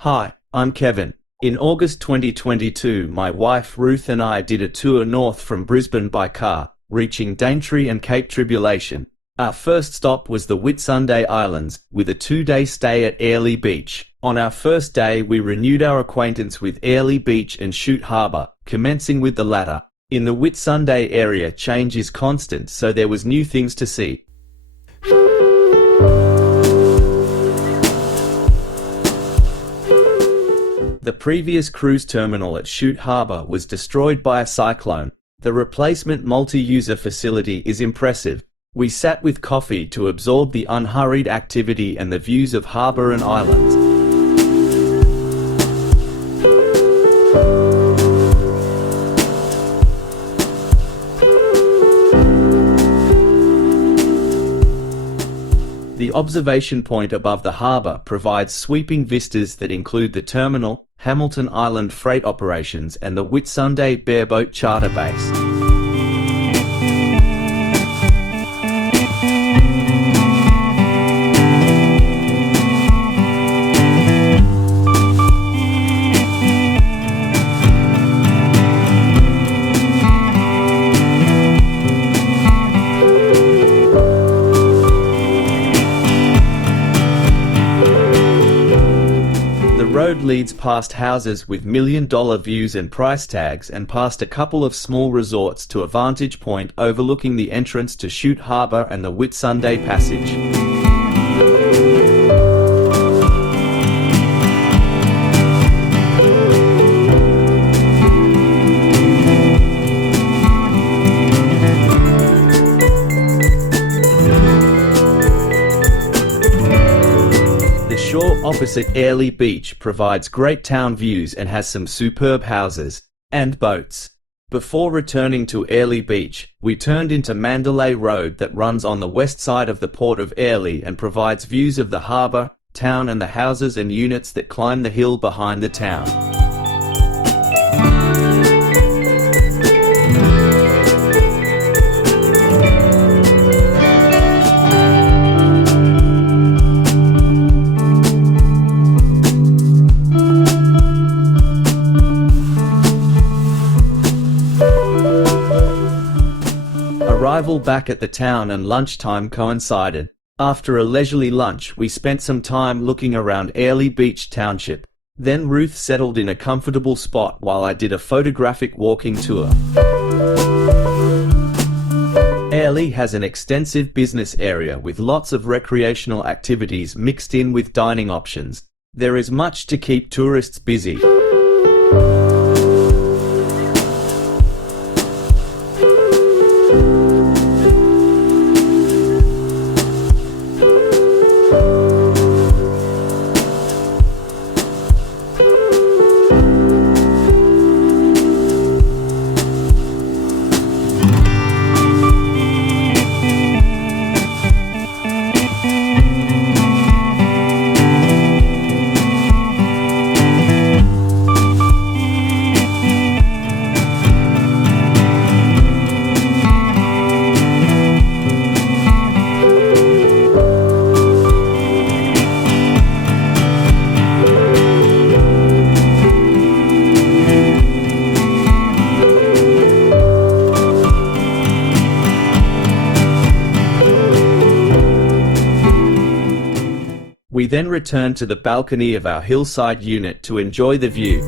Hi, I'm Kevin. In August 2022, my wife Ruth and I did a tour north from Brisbane by car, reaching Daintree and Cape Tribulation. Our first stop was the Whitsunday Islands, with a 2-day stay at Airlie Beach. On our first day, we renewed our acquaintance with Airlie Beach and Shute Harbour, commencing with the latter. In the Whitsunday area, change is constant, so there was new things to see. The previous cruise terminal at Shute Harbour was destroyed by a cyclone. The replacement multi-user facility is impressive. We sat with coffee to absorb the unhurried activity and the views of harbour and islands. The observation point above the harbour provides sweeping vistas that include the terminal, Hamilton Island freight operations and the Whitsunday bareboat charter base. The road leads past houses with million-dollar views and price tags and past a couple of small resorts to a vantage point overlooking the entrance to Shute Harbour and the Whitsunday Passage. The shore opposite Airlie Beach provides great town views and has some superb houses and boats. Before returning to Airlie Beach, we turned into Mandalay Road that runs on the west side of the port of Airlie and provides views of the harbour, town and the houses and units that climb the hill behind the town. Arrival back at the town and lunchtime coincided. After a leisurely lunch, we spent some time looking around Airlie Beach Township. Then Ruth settled in a comfortable spot while I did a photographic walking tour. Airlie has an extensive business area with lots of recreational activities mixed in with dining options. There is much to keep tourists busy. We then returned to the balcony of our hillside unit to enjoy the view.